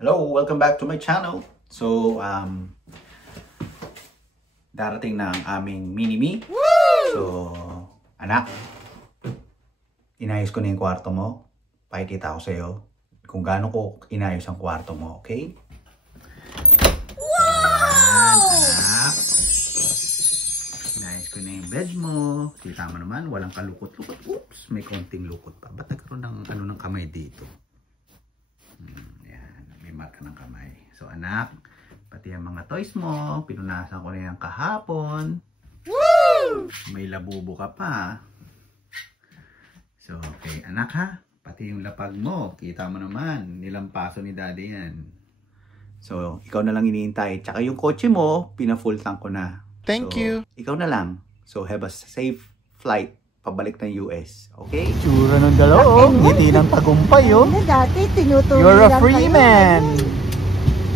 Hello, welcome back to my channel. So, darating na ang aming mini-me. So, anak, inayos ko na yung kwarto mo. Pakikita ko sa'yo kung gaano ko inayos ang kwarto mo, okay? Wow! Anak, inayos ko na yung bed mo. Kita mo naman, walang kalukot-lukot. Oops, may konting lukot pa. Ba't nagkaroon ng kamay dito? Marka ng kamay. So anak, pati ang mga toys mo, pinunasan ko na yan kahapon. Woo! May labubo ka pa. So okay, anak ha, pati yung lapag mo, kita mo naman, nilampaso ni daddy yan. So ikaw na lang iniintay. Tsaka yung kotse mo, pina-full tank ko na. Thank you. Ikaw na lang. So have a safe flight pabalik ng US. Okay? Tsura ng dalawa. Ngiti ng tagumpay, oh. Dati tinutulong You're a lang free kayo. man.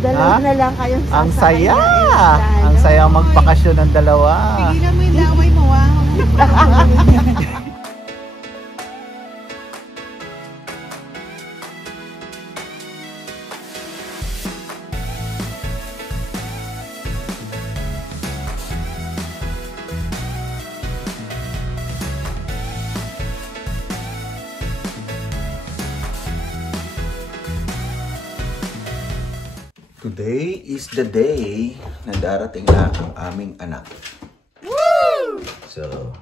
Dalawa na lang kayong sasakay. Ang saya. na Ang saya magbakasyon ng dalawa. Pigilan mo yung laway mo, wow. Today is the day na darating na ang aming anak. Woo! So,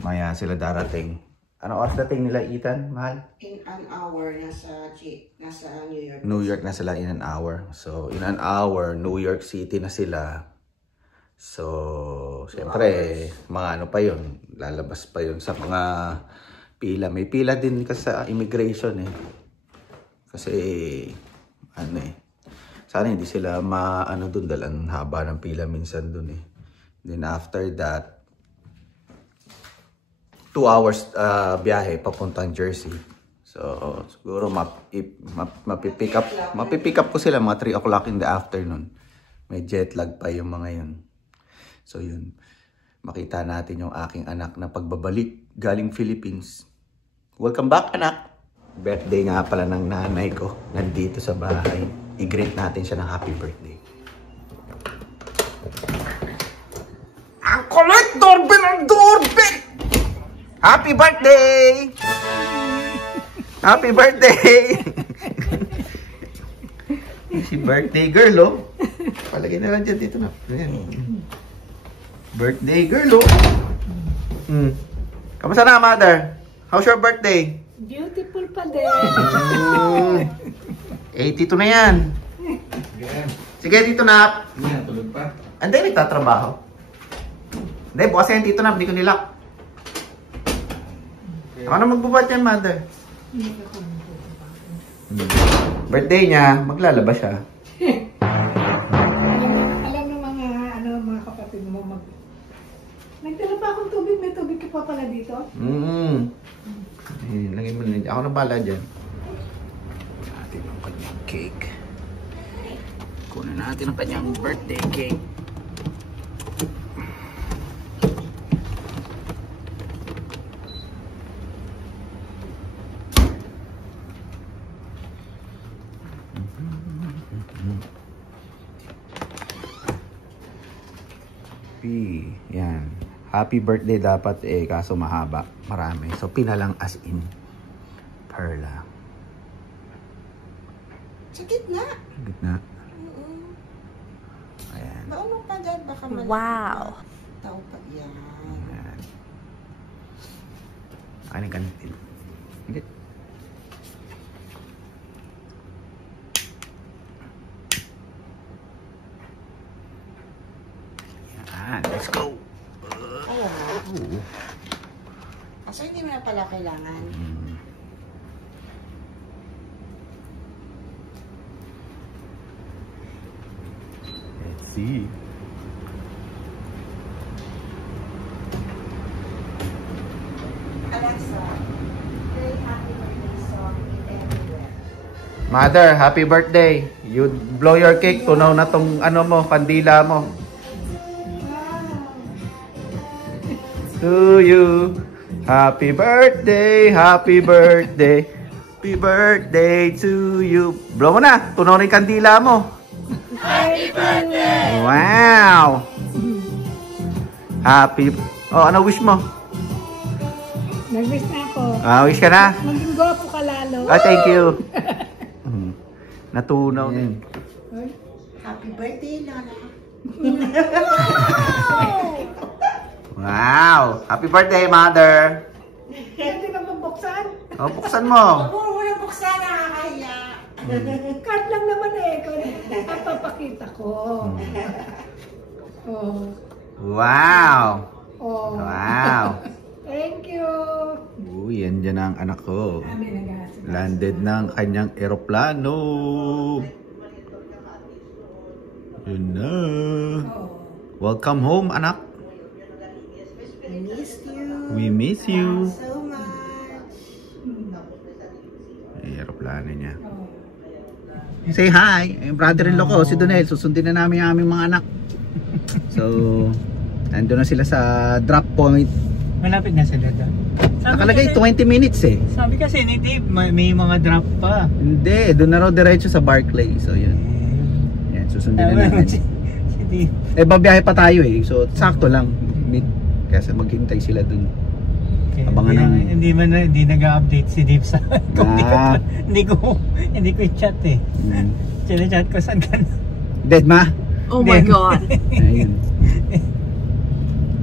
maya sila darating. Ano oras dating nila, Ethan, mahal? In an hour, nasa New York. New York na sila in an hour. So, in an hour, New York City na sila. So, siyempre, mga ano pa yun, lalabas pa yun sa mga pila. May pila din kasi sa immigration eh. Kasi, ano eh, sana hindi sila maano dun dahil ang haba ng pila minsan dun eh. Then after that 2 hours biyahe papuntang Jersey. So siguro mapipick up ko sila mga 3 o'clock in the afternoon. May jet lag pa yung mga yun. So yun, makita natin yung aking anak na pagbabalik galing Philippines. Welcome back, anak! Birthday nga pala ng nanay ko. Nandito sa bahay. I-greet natin siya ng happy birthday. Ang kulit! Doorbell ang doorbell! Happy birthday! Happy birthday! Si birthday girl, oh. Palagay na lang dyan dito na. Ayan. Birthday girl, oh. Kamusta na, mother? How's your birthday? Beautiful pa din. 82 na yan. Sige, dito na. Tulog pa? Hindi, nagtatrabaho. Hindi, bukas yan dito na. Hindi ko nilak. Ako na magbubat yan, mother. Birthday niya, maglalaba siya. Alam ng mga kapatid mo, nagdala pa akong tubig. May tubig ka pa pala dito? Lagay mo na. Ako na bala dyan. Natin ang kanyang cake. Kunin natin ang kanyang birthday cake. Yan. Happy birthday dapat eh, kaso mahaba. Marami. So, pinalang as in. Perla. Sa gitna. Gitna. Ayan. Baon mo pa dyan, baka mali. Wow. Tao pa yan. Ayan. Anong kanitin? Hindi. Ayan. Let's go. Ayaw mo. Kaso hindi mo na pala kailangan. Let's see. Alexa, play happy birthday song in everywhere. Mother, happy birthday. You blow your cake. Tunaw na tong ano mo, kandila mo. To you. Happy birthday, happy birthday. Happy birthday to you. Blow mo na. Tunaw na yung kandila mo. Happy birthday! Wow! Happy... Oh, ano wish mo? Nag-wish na ako. Wish ka na? Maging gwapo ka lalo. Thank you. Natunaw din. Happy birthday, Lola. Wow! Happy birthday, mother! Pwede na mabuksan? Oh, buksan mo. Huwag mo na buksan, nakakahiya. Card lang naman eh. At papakita ko. Oh. Wow! Oh. Wow! Thank you. Uy, yan dyan ang anak ko. Kami nag-aasik. Landed ng kanyang eroplano. Yun na. Oh. Welcome home, anak. I miss you. We miss you. So much. Eroplano niya. Oh. Say hi. Yung brother-in-law ko, si Donel. Susundin na namin yung aming mga anak. So, nandun na sila sa drop point. Malapit na sila doon. Nakalagay 20 minutes eh. Sabi kasi ni Dave, may mga drop pa. Hindi, doon na raw diretso sa Barclay. So, yun. Yan, susundin na namin. Si Dave. Babiyahe pa tayo eh. So, sakto lang. Kasi maghintay sila doon. Abangan ng... Hindi nag-update si Dave sa computer. Hindi ko i-chat eh. Chat ko saan ka na. Dead ma? Oh my God. Ayun.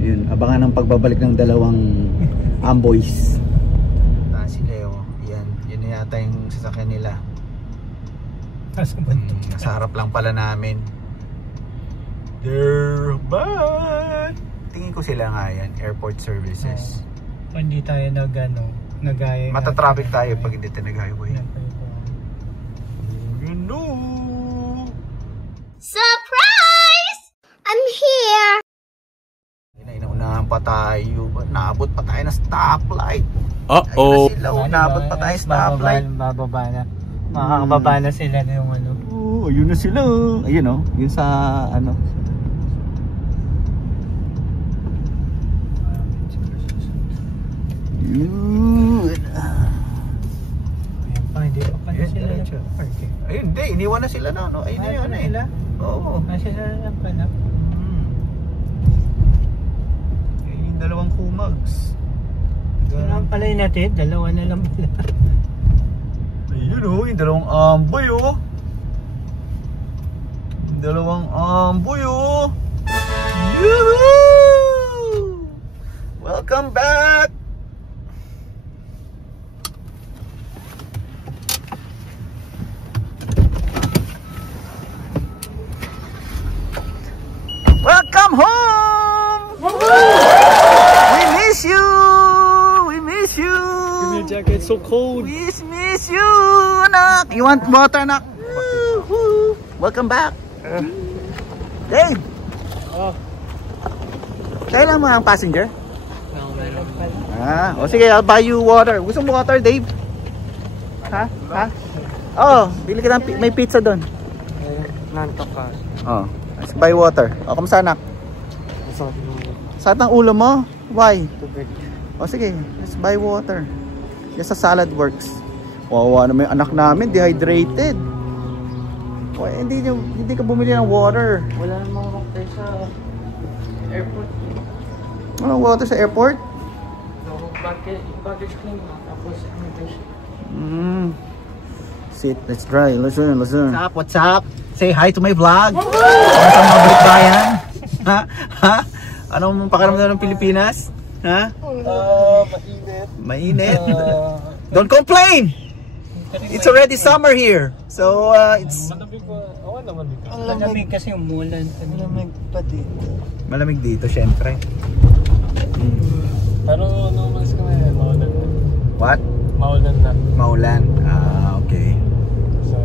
Yun, abangan ng pagbabalik ng dalawang amboys. Si Leo. Yan, yun na yata yung sasakyan nila. Nasa harap lang pala namin. There, bye! Tingin ko sila nga yan, airport services. Hindi tayo nag-highway. Matatraffic tayo pag hindi tayo nag-highway. You know! Surprise! I'm here! Inaunahan pa tayo. Naabot pa tayo ng stoplight. Uh-oh! Naabot pa tayo ng stoplight. Bababa na. Makakababa na sila na yung ano. Oh, ayun na sila. Ayun oh, yun sa ano. Yun. Ayun pa, hindi pa pala sila na-park eh. Ayun, hindi. Iniwan na sila na. No? Ayun na yun eh. Sila? Oo. Sila na pala. Ayun yung dalawang kumags. Sila pala yung natin. Dalawa na lang pala. Ayun oh, yung dalawang amboy oh. Yung dalawang amboy oh. Yoo-hoo! Welcome back! Welcome home! We miss you! We miss you! Give me a jacket, it's so cold. We miss you, anak! You want water, anak? Woo-hoo. Welcome back! Dave! Kailan mo ang passenger? O sige, I'll buy you water. Gusto mo water, Dave? Ha? Ha? Oh, bili ka ng may pizza doon. Nantok ka. Oh, let's buy water. O, kamusta anak? Sakit ang ulo mo? Why? O sige, let's buy water. Yes, sa Salad Works. Wawa naman yung anak namin, dehydrated. O, hindi ka bumili ng water. Wala namang water sa airport. Walang water sa airport? Baggage claim na. Tapos immigration. Sit, let's try. Listen. What's up? Say hi to my vlog. Ano mga balikbayan? Ha? Ha? Anong pakiramdam ng Pilipinas? Ha? Mainit. Don't complain! It's already summer here. So, it's... Malamig kasi umulan. Malamig pa dito. Malamig dito, syempre. Pero no mas kami, maulan na. What? Maulan na. Maulan. Okay. So,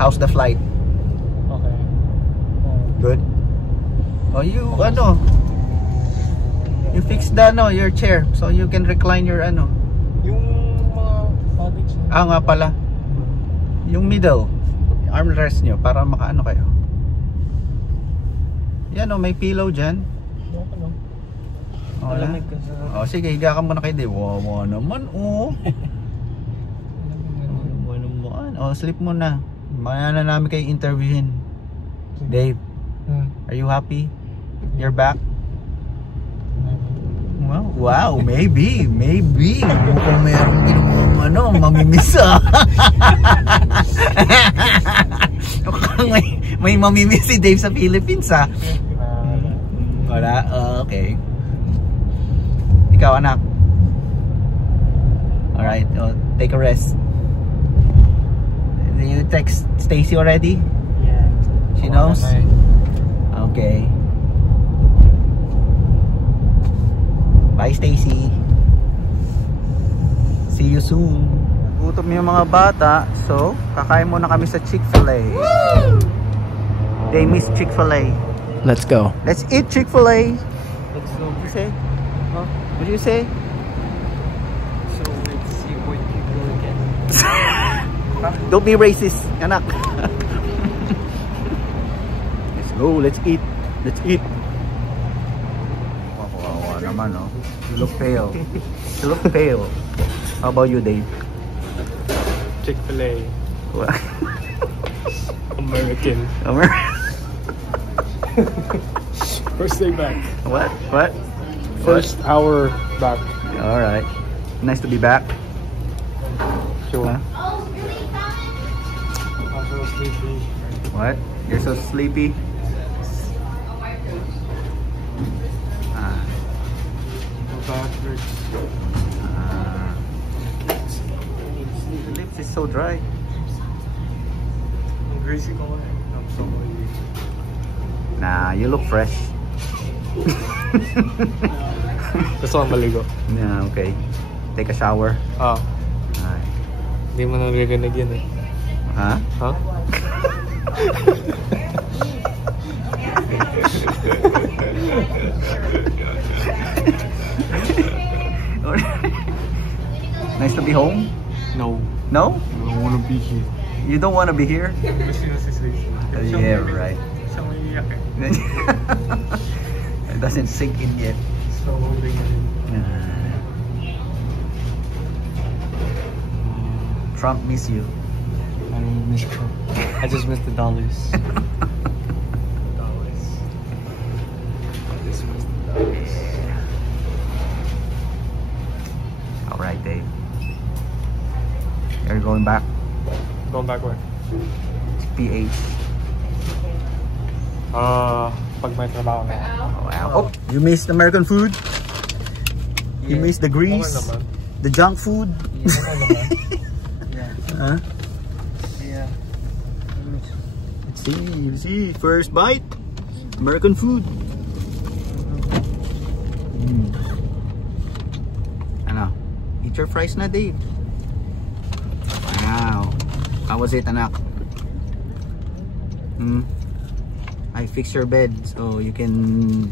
How's the flight? okay. Good? Oh, you fix the, your chair. So you can recline your, Yung mga baggage na. nga pala. Yung middle. Armrest nyo, para makaano kayo. Yan may pillow dyan. Ano? Wala. Malamig ka sa... Sige, higa ka muna kayo. Wawa naman, yan. O, sleep muna. Maya na namin kayo interviewin. Dave, are you happy? You're back? Wow, maybe. Mukhang meron ginawang mamimiss ah. Mukhang may mamimiss si Dave sa Philippines ah. Wala? Okay. Ikaw anak. Alright, take a rest. Did you text Stacy already? Yeah. She knows? Okay. Bye Stacy. See you soon. Gutom yung mga bata, so kakain muna kami sa Chick-fil-A. They miss Chick-fil-A. Let's go. Let's eat Chick-fil-A. Let's go. What did you say? Huh? What did you say? So let's see what you go again. Don't be racist, anak. Let's go, let's eat. Let's eat. Wow, naman, no? You look pale. You look pale. How about you, Dave? Chick-fil-A. What? American. First day back. What? What? First hour back. All right. Nice to be back. Sure. Huh? I'm so sleepy. What? You're so sleepy? My back hurts. Your lips is so dry. I'm greasy going. I'm so oily. Nah, you look fresh. Gusto kong maligo. Yeah, okay. Take a shower. Ah, Alright. hindi mo narinig yan eh. Huh? Huh? Nice to be home? No. No? I don't want to be here. You don't want to be here? Gusto na si Stacy. Yeah, right. Siya may iyak eh. It doesn't sink in yet. So holding it in. Trump miss you. I don't miss Trump. I just miss the dollars. Dollars. I just miss the dollars. Alright, Dave. You're going back? Going back where? PH. Pag may trabaho na. Wow. Oh, you miss American food? You miss the grease? Okay naman. The junk food? Okay naman. Huh? Yeah. Let's see. First bite. American food. Ano? Eat your fries na, Dave. Wow. How was it, anak? I fix your bed so you can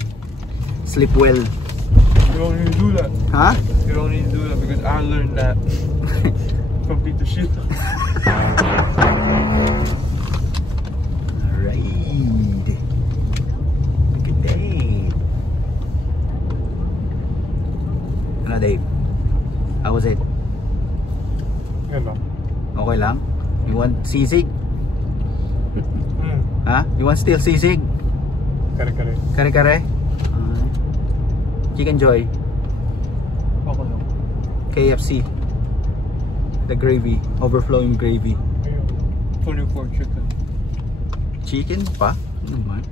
sleep well. You don't need to do that. Huh? You don't need to do that because I learned that from Peter Shit. Alright. Good day. Ano, Dave? How was it? Yan ba? Okay lang? You want sisig? Ha? You want still sisig? Kare-kare. Kare-kare? Chicken Joy. Ako lang. KFC. The gravy. Overflowing gravy. Ayun. 24 chicken. Chicken pa? Ano naman?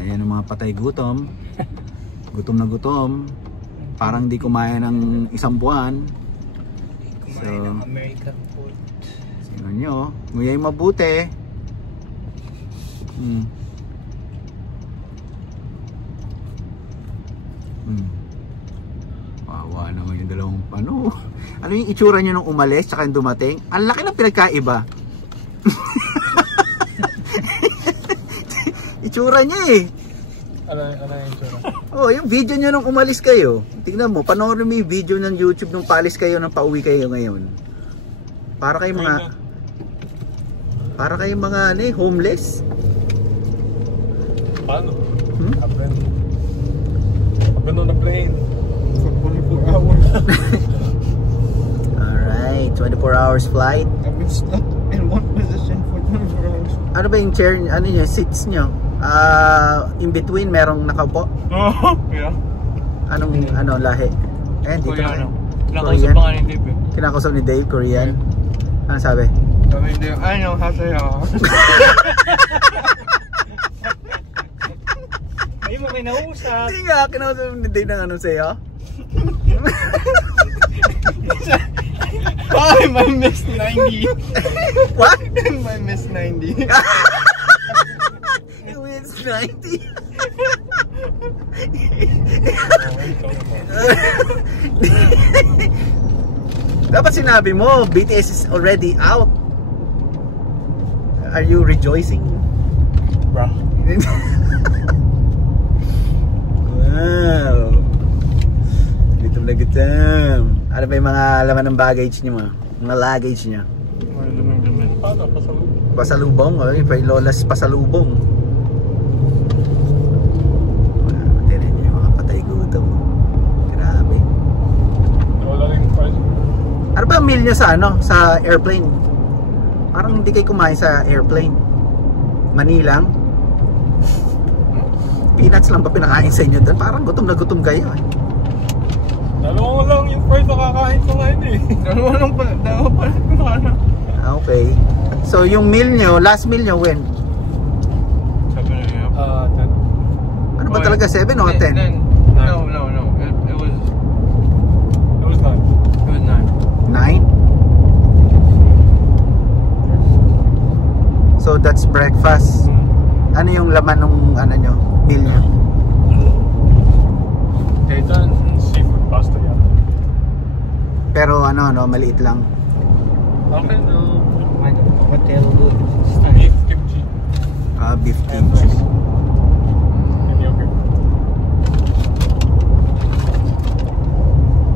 Ayan ang mga patay gutom. Gutom na gutom. Parang di kumain ng isang buwan. Kumain ng American food. Sino nyo? Nguyay mabuti. Wawa naman yung dalawang pano. Ano yung itsura nyo nung umalis tsaka yung dumating? Ang laki ng pinagkaiba. Itsura niya eh. Ano yung itsura? Oh, yung video nyo nung umalis kayo. Tingnan mo, panoorin mo yung video ng YouTube nung paalis kayo nang pauwi kayo ngayon. Para kayong mga ano eh, homeless. Paano? I've been on a plane for 24 hours. Alright. 24 hours flight. I've been stuck in one position for 24 hours. Ano ba yung chair, ano yung seats nyo? In between, merong nakaupo? Oh, yeah. Anong, ano, lahi? Eh, dito Koreano. na. Nakausap pa nga ni Dave eh. Kinakausap ni Dave, Korean. Ano sabi? Sabi ni Dave, I know how to Ay mo kinausap. Hindi nga, kinausap ni Dave ng ano sa'yo? Ay, my Miss 90. What? My Miss 90. It wins 90. Dapat sinabi mo, BTS is already out. Are you rejoicing? Bro. Wow. Gutom na gutom. Ano ba yung mga laman ng baggage niyo mo? Mga luggage niyo? Ano naman naman? Paano? Pasalubong? Pasalubong? Oy, pa Lola's pasalubong. Wow, tinan niyo yung mga patay gutom. Grabe. Wala rin price. Ano ba ang meal niyo sa ano? Sa airplane? Parang hindi kayo kumain sa airplane. Manilang? Peanuts lang ba pinakain sa inyo doon? Parang gutom na gutom kayo eh. Dalawa lang yung price na kakain ko ngayon eh. Dalawa lang pala. Dalawa pala kumana. Okay. So yung meal nyo, last meal nyo when? Sabi na yun. 10. Ano ba talaga? 7 o 10? No. It was 9. It was 9. 9? So that's breakfast. Ano yung laman ng ano nyo? Meal nyo? Dayton seafood pasta yan. Pero ano, no, maliit lang. Okay, no. Hotel good. Beef kimchi. Beef And kimchi. rice. And yogurt.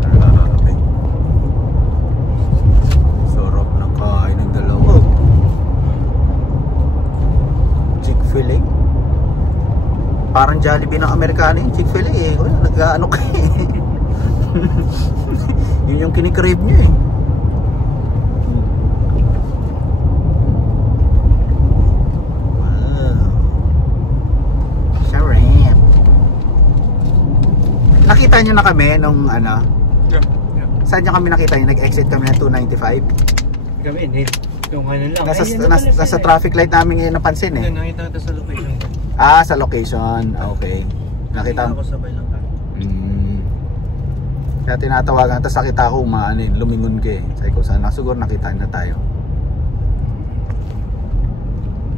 Grabe. Sarap na kain ng dalawa. Chick-fil-A. Parang Jollibee ng Amerikano yung Chick-fil-A eh. Nag-ano kayo eh. Yun yung kinikrave nyo eh. Wow. Sarap. Nakita nyo na kami nung ano? Yeah. Saan nyo kami nakita nyo? Nag-exit kami ng 295? Kami hindi. Yung ano lang. Nasa traffic light namin ngayon napansin eh. Nakita kita sa location. Ah, sa location. Okay. Nakita ako sabay lang ka. Kaya tinatawagan. Tapos nakita ko umaanin. Lumingon ka eh. Sabi ko, sana siguro nakita na tayo.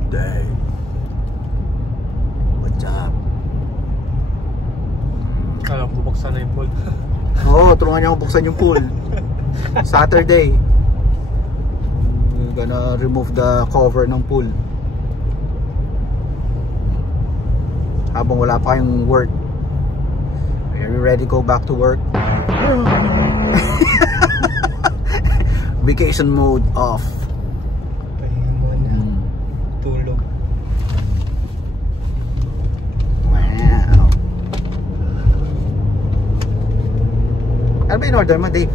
Day. What's up? Kala ko bubuksan na yung pool. Oo, tulungan niya akong buksan yung pool. Saturday. We're gonna remove the cover ng pool. Habang wala pa kayong work. Are you ready to go back to work? Vacation mode off. Pahinga muna. Tulog. Wow. Ano ba in-order mo, Dave?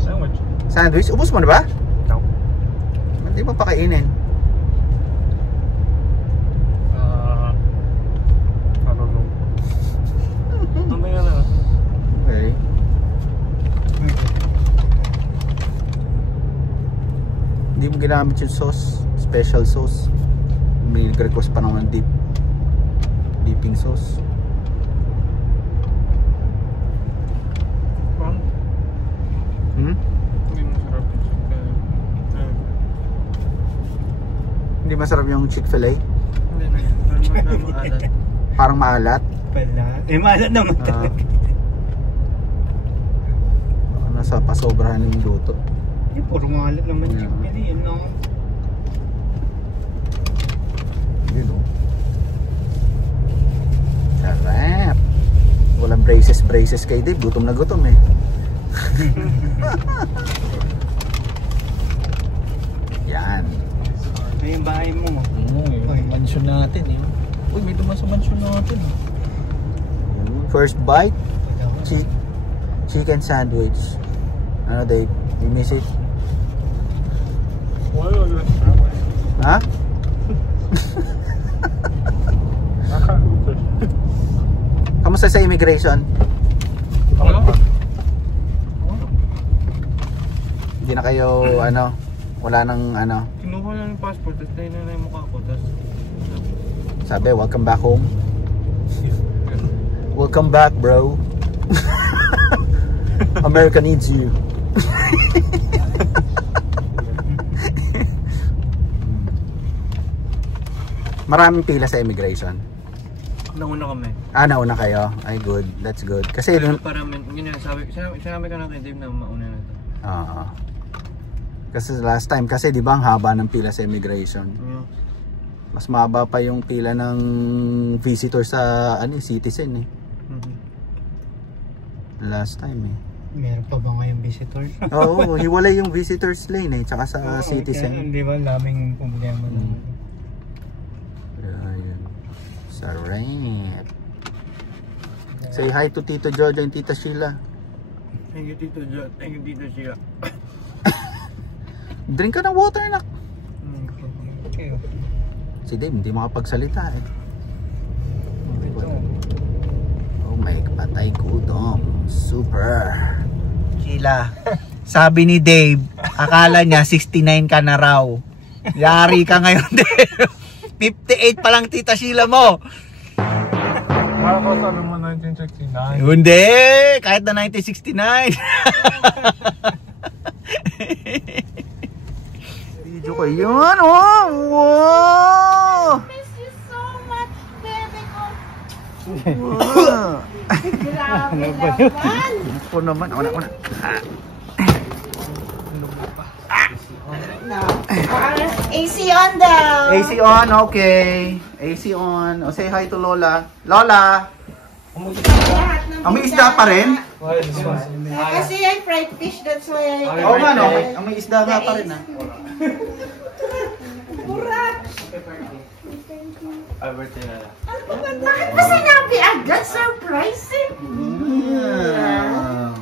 Sandwich. Sandwich? Ubus mo na ba? No. Hindi mo pa kainin. I don't know. Mamaya na. Okay. Hindi mo ginamit yung sauce, special sauce. May request pa naman dipping sauce. Hindi masarap yung Hindi masarap yung Chick-fil-A? Hindi na yun. Maalat. Parang maalat. Pala. Eh, maalat naman talaga. Nasa pasobrahan yung luto. Eh, puro maalat naman. Yeah. Chicken eh. Yun lang. Yun o. Sarap. Walang braces kay Dave. Gutom na gutom eh. Yan. Ito yung bahay mo. Yung mansion natin eh. Uy, may duman sa mansion natin. First bite, chicken sandwich. Ano, Dave? You miss it? Wala na. Ha? Kamusta sa immigration? Wala. Hindi na kayo wala nang Kinuha na yung passport, tapos tayo na yung mukha ko, tapos sabi, welcome back home. Welcome back, bro. America needs you. Maraming pila sa immigration. nauna kami. Nauna kayo? Ay, good. That's good. Kasi Pero parang, yun yung sinabi ka natin, Dave, na mauna na ito. Oo. Kasi last time, kasi di ba ang haba ng pila sa immigration? Yeah. Mas mahaba pa yung pila ng visitor sa citizen eh. Last time eh. Meron pa ba ngayong visitor? Oo, hiwalay yung visitors lane eh, tsaka sa citizen. Hindi ba daming problema na. Ayun. Sarap. Say hi to Tito Jojo and Tita Sheila. Thank you, Tito Jo. Thank you, Tito Sheila. Drink ka ng water, nak. Okay. Si Dave hindi makapagsalita eh. Ito. Oh my, patay gutom. Super. Sheila, sabi ni Dave, akala niya 69 ka na raw. Yari ka ngayon, Dave. 58 pa lang Tita Sheila mo. Para ko sabi mo 1969. Hindi, kahit na 1969. Video ko yun, oh. Wow. Miss you so much, baby ko. Wow. Grabe naman. Ako naman, una. AC on daw. AC on, okay. AC on. O, say hi to Lola. Lola! May isda pa rin? Kasi ay fried fish, that's why I... Oo nga, no? May isda nga pa rin, ha? Murat! Albert na lang. Bakit ba sinabi agad? Surprising! Yeah.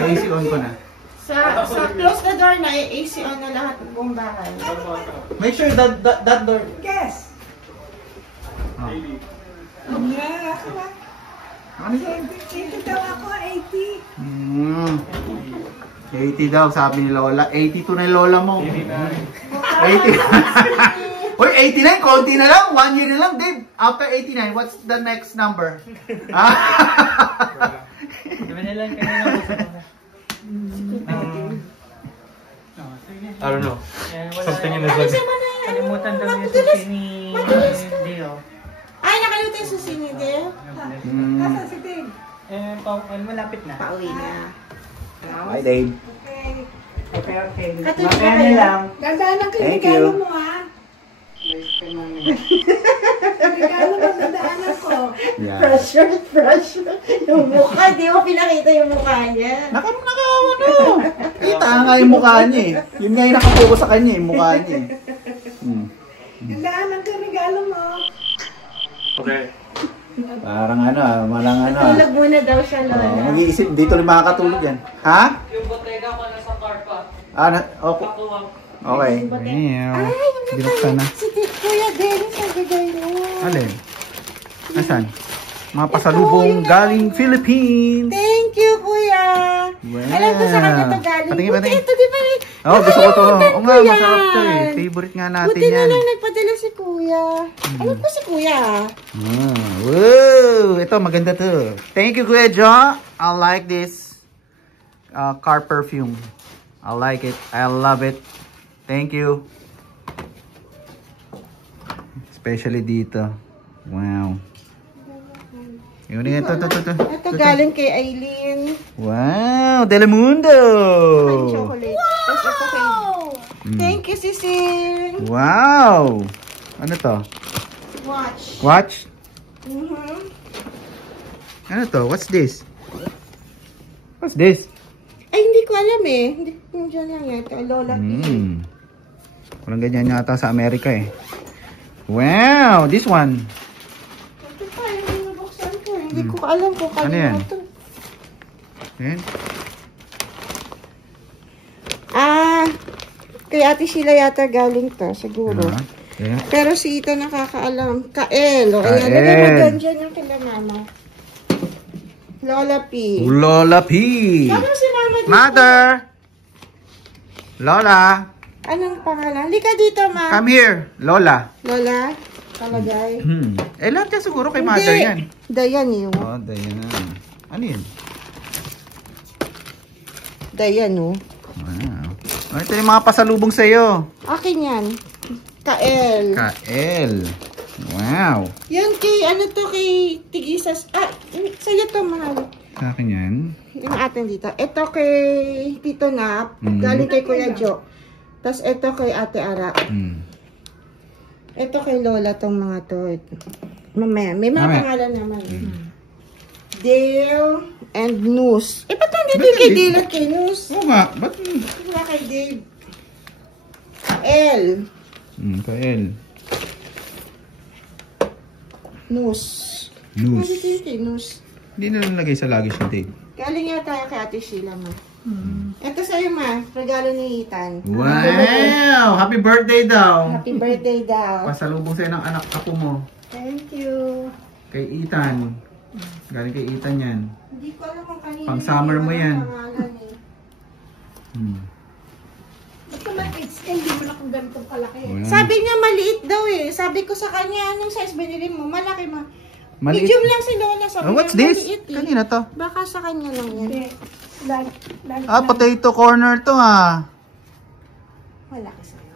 AC on ko na. Sa close the door na, AC on na lahat ng buong bahay. Make sure that door. Guess. Oh. Yeah, ako na. Ano yun? 80 daw ako, 80. 80 daw, sabi ni Lola. 82 na yung Lola mo. 80. Uy, 89, konti na lang. 1 year na lang, Dave. After 89, what's the next number? Diba nilang kanina I don't know. Something in the Ano vlog. siya mo na? Kalimutan daw yung susi ni Leo. Ay, nakalimutan yung susi ni Deo. Nasaan si Dave? Malapit na. Pauwi na. Hi, Dave. Okay. Okay. Katuloy Mamaya kayo. na lang. Gandaan ang Thank regalo you. mo, ha? Regalo mo, gandaanan ko. Yeah. Pressure. Yung mukha, di mo pinakita yung mukha niya. Ano? Kita nga yung mukha niya eh. Yun nga yung nakapokus sa kanya yung mukha niya eh. Gandaanan ko regalo mo. Okay. Parang malang Tulog muna daw siya, Lola. Mag-iisip, dito rin makakatulog yan. Ha? Yung botega ko nasa car pa. Okay. Okay. Binuksan na. Si Kuya Dennis ang bigay mo. Alin? Nasaan? Mga pasalubong galing Philippines. Thank you, Kuya. Wow. Alam ko sa kanya ito galing. Patingin. Buti ito, di ba? Gusto ko to. Oo nga, Kuya. masarap to eh. Favorite nga natin Buti na yan. lang nagpadala si Kuya. Alam ko si Kuya. Wow! Ito, maganda to. Thank you, Kuya Jo. I like this car perfume. I like it. I love it. Thank you. Especially dito. Wow. Yun ito. Ito galing kay Aileen. Wow! Telemundo! Chocolate. Tapos ito kay... Thank you, Sising. Wow! Ano to? Watch. Watch? Mhm. Ano to? What's this? What's this? Ay, hindi ko alam eh. Hindi ko dyan lang yan. Kay Lola. Walang ganyan yata sa Amerika eh. Wow, this one. Ito pa, yung nabuksan ko. Hindi ko alam kung Ano kanina yan? ito. Ayan. Kay Ate Sheila yata galing to, siguro. Okay. Pero si Ito nakakaalam. Kael. O, ayan. Kael. Lagay mo dyan yung kila mama. Lola P. Lola P. Ano si mama dito? Mother. Lola. Anong pangalan? Halika dito, ma. Come here. Lola. Lola? Talagay. Lahat yan siguro kay mother yan. Dayan yun. Oh, Diana. Ano yun? Dayan, oh. Wow. Ito yung mga pasalubong sa'yo. Akin yan. Kael. Kael. Wow. Yan kay, ano to, kay Tigisas. Sa'yo to, mahal. Sa akin yan. Yung atin dito. Ito kay Tito Nap. Galing kay Kuya Jo. Tapos ito kay Ate Ara. Ito kay Lola tong mga to. Mamaya. May mga pangalan naman. Dale and Nus. Ba't nandito yung kay Dale at kay Nus? Oo nga. Ba't? Wala kay Dave. Kael. Kael. Nus. Nus. Nandito yung kay Nus. Hindi na nalagay sa luggage yung tape. Galing nga tayo kay Ate Sheila, ma. Ito sa'yo, ma. Regalo ni Ethan. Wow! Happy birthday daw! Happy birthday daw. Pasalubong sa'yo ng anak apo mo. Thank you. Kay Ethan. Galing kay Ethan yan. Hindi ko alam kung kanina. Pang summer mo yan. Ba't naman kids ka, hindi mo na kung ganitong kalaki. Sabi niya maliit daw eh. Sabi ko sa kanya, anong size binili mo? Malaki, ma. Maliit. Medium lang si Lola. Sabi Oh, what's niya, this? maliit eh. Kanina to. Baka sa kanya lang yan. Hindi. Potato corner to Malaki sa'yo.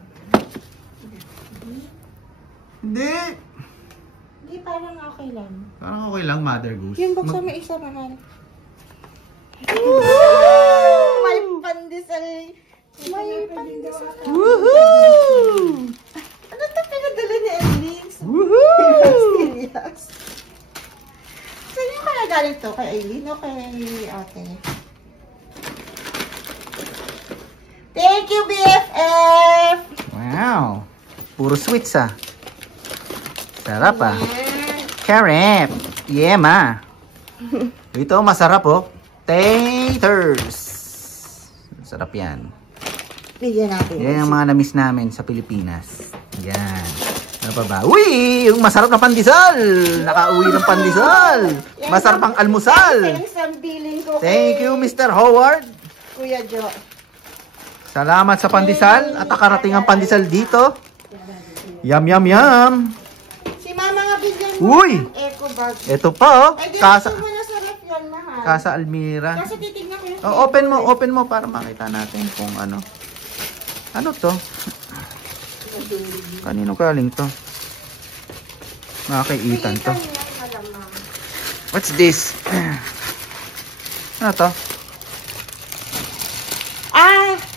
Hindi. Hindi, parang okay lang. Parang okay lang, Mother Goose. Yung box may isa, mahal. Woohoo! May pandesal. May pandesal. Woohoo! Ano ito pinadala ni Aileen? Woohoo! Serious. Saan yung kaya galing to? Kay Aileen o kay ate? Thank you, BFF! Wow. Puro sweets Sarap Carrot. Yeah, ma. Ito, masarap Taters. Sarap yan. Bigyan natin. Yan ang mga na-miss namin sa Pilipinas. Yan. Ano pa ba? Uy! Yung masarap na pandesal! Nakauwi ng pandesal! Masarap ang almusal! Yan ang billing ko Thank you, Mr. Howard! Kuya Jo. Salamat sa pandesal at nakarating ang pandesal dito. Yum, yum, yum! Si mama nga bigyan mo Uy! ng eco bag. Ito pa Ay, di Casa, mo na sa ref yan, mahal. Casa Almira. Kasi titignan ko yung Open mo para makita natin kung ano. Ano to? Kanino galing to? Nakakaitan to. What's this? Ano to?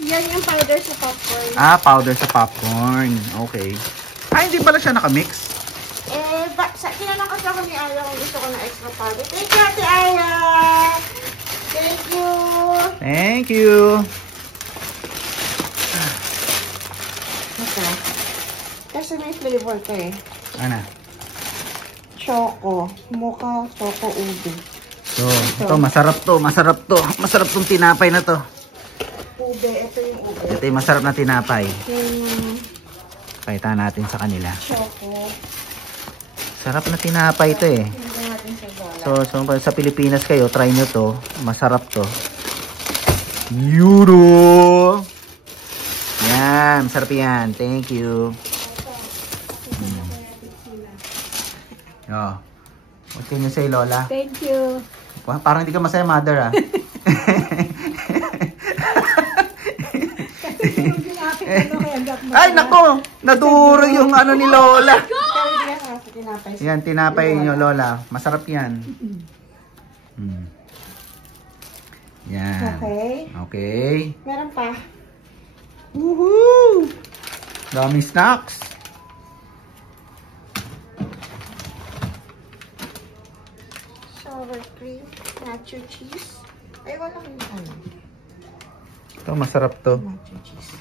Yan yung powder sa popcorn. Powder sa popcorn. Okay. Hindi pala siya nakamix. Tinanong kasi ako ni Aya kung gusto ko ng extra powder. Thank you, Ate Aya! Thank you! Thank you! Ito. Kasi may flavor to eh. Ano? Choco. Mocha, choco, ube. Ito, masarap to. Masarap to. Masarap tong tinapay na to. Ube, ito yung ube. Ito yung masarap na tinapay. Yung Pakita natin sa kanila. choco. Sarap na tinapay ito eh. Tingnan natin sa bola. So sa Pilipinas kayo, try nyo to. Masarap to. Euro! Yan, masarap yan. Thank you. What can you say, Lola? Thank you. Parang hindi ka masaya, mother Ay, nako! Naduro yung ano ni Lola. Yan, tinapay nyo, Lola. Masarap yan. Yan. Okay. Okay. Meron pa. Woohoo! Daming snacks. Sour cream. Nacho cheese. Ay, wala kang ano. Ito, masarap to. Nacho cheese.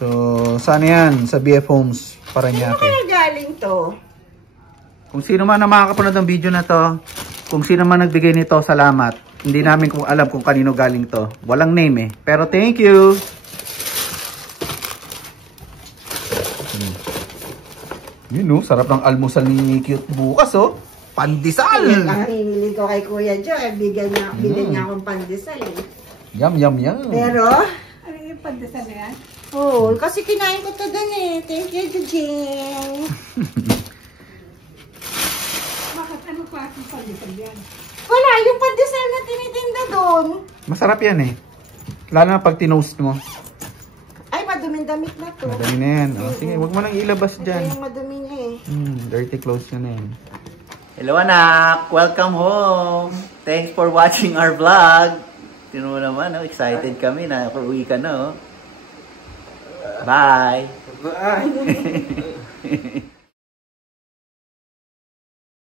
So, saan yan? Sa BF Homes, Ano Parañaque. kaya galing to? Kung sino man ang makakapanood ng video na to, kung sino man nagbigay nito, salamat. Hindi namin alam kung kanino galing to. Walang name eh. Pero thank you! Yun oh, sarap ng almusal ni Cute bukas oh. Pandesal! Yan lang ang hinili ko kay Kuya Joe. Bigyan niya akong pandesal eh. Yum, yum, yum. Pero, Ano yung pandesal na yan? oh, kasi kinain ko to dun eh. Thank you, Jing. Bakit anong klaseng pandesal yan? Wala, yung pandesal na tinitinda doon. Masarap yan eh. Lalo na pag tinoast mo. Ay, maduming-damit na to. Madami na yan. Oh, sige, huwag mo nang ilabas Ito dyan. yung madumi niya eh. Dirty clothes na yan. Hello anak! Welcome home! Thanks for watching our vlog! Tino mo naman, oh, excited kami na uwi ka na. Oh. Bye! Bye!